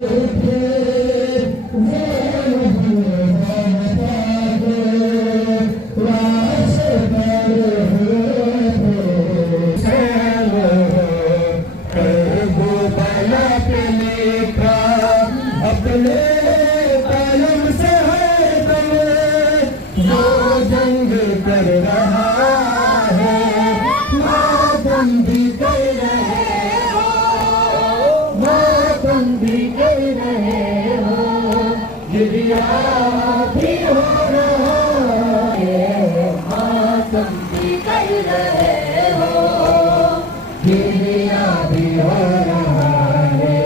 अपने कलम से है दम जो जंग कर रहा है, मातम भी कर रहे हो, मातम भी कर रहे हो, गिरिया भी हो रहा है, मातम भी कर रहे हो, गिरिया भी हो रहा है,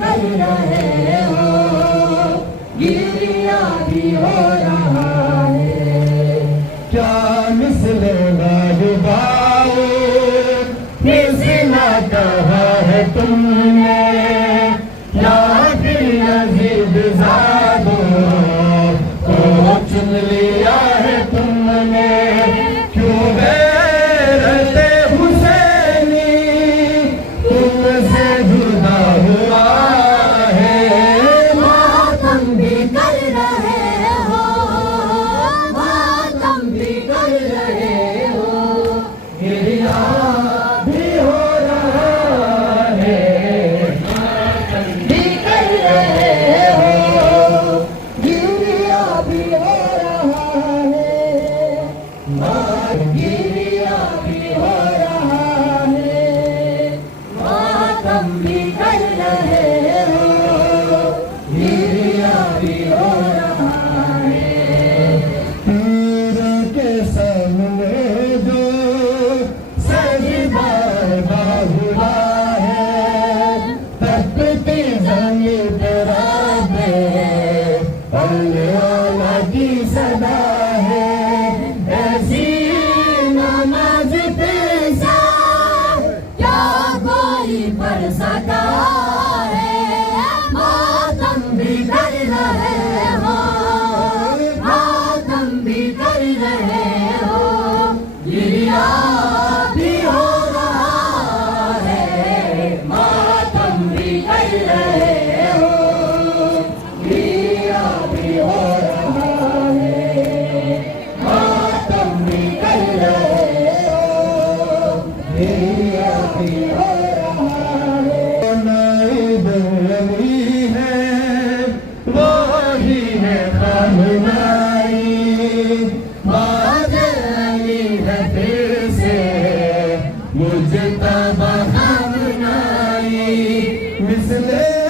कर रहे हो, गिरिया भी हो रहा है। क्या मिसले गाओ, मिसला कहा है तुमने, या फिर यजीद ज़ादों को चुन लिया है तुमने, क्यों गैरते हुसैनी तुमसे जुदा हुआ की सदा है ऐसी नमाज पेशा, क्या कोई पढ़ सका है, मातम भी कर रहे हो, मातम भी कर रहे हो, गिरिया भी हो रहा है, मातम भी कर रहे हो, गिरिया भी हो मुझे तब हम नाई मिसले